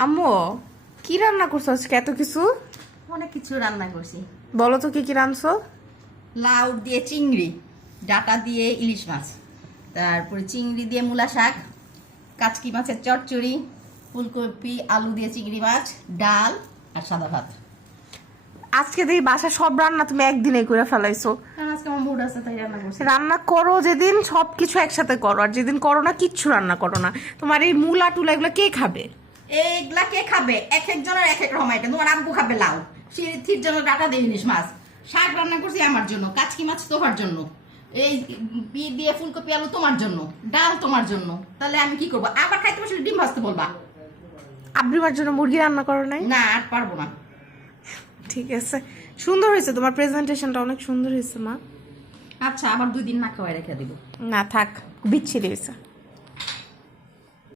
আম্মু কি রান্না করছো আজকে এত কিছু? অনেক কিছু রান্না করছি। বলো তো কি কি রান্নছো? লাউ দিয়ে চিংড়ি, ডাটা দিয়ে ইলিশ মাছ, তারপরে চিংড়ি দিয়ে মূলা শাক, কাচকি মাছের চচ্চড়ি, ফুলকপি আলু দিয়ে চিংড়ি মাছ, ডাল আর সাদা ভাত। আজকে দেখি বাসা সব রান্না তুমি একদিনে করে ফেলাইছো। কারণ আজকে আমার মুড আছে তাই রান্না করছি। রান্না করো যেদিন সবকিছু একসাথে করো, আর যেদিন করো না কিচ্ছু রান্না করো না। তোমার এই মূলা টুলা এগুলো কে খাবে? এইগুলা কে খাবে? এক একজনের এক এক রকম আইটেম। তোমার আব্বু খাবে লাউ, সিথির জন্য ডাটা দিয়ে ইলিশ মাছ, শাক রান্না করছি আমার জন্য, কাচকি মাছ তোমার জন্য, এই বি দিয়ে ফুলকপি আলু তোমার জন্য, ডাল তোমার জন্য। তাহলে আমি কি করবো? আবার খাইতে বসে ডিম ভাজতে বলবা? আব্রিমার জন্য মুরগি রান্না করো নাই? না, আর পারবো না। ঠিক আছে, সুন্দর হয়েছে, তোমার প্রেজেন্টেশনটা অনেক সুন্দর হয়েছে মা। আচ্ছা, আবার 2 দিন না খাওয়াই রেখে দিব। না থাক, বিচ্ছিরি হয়েছে।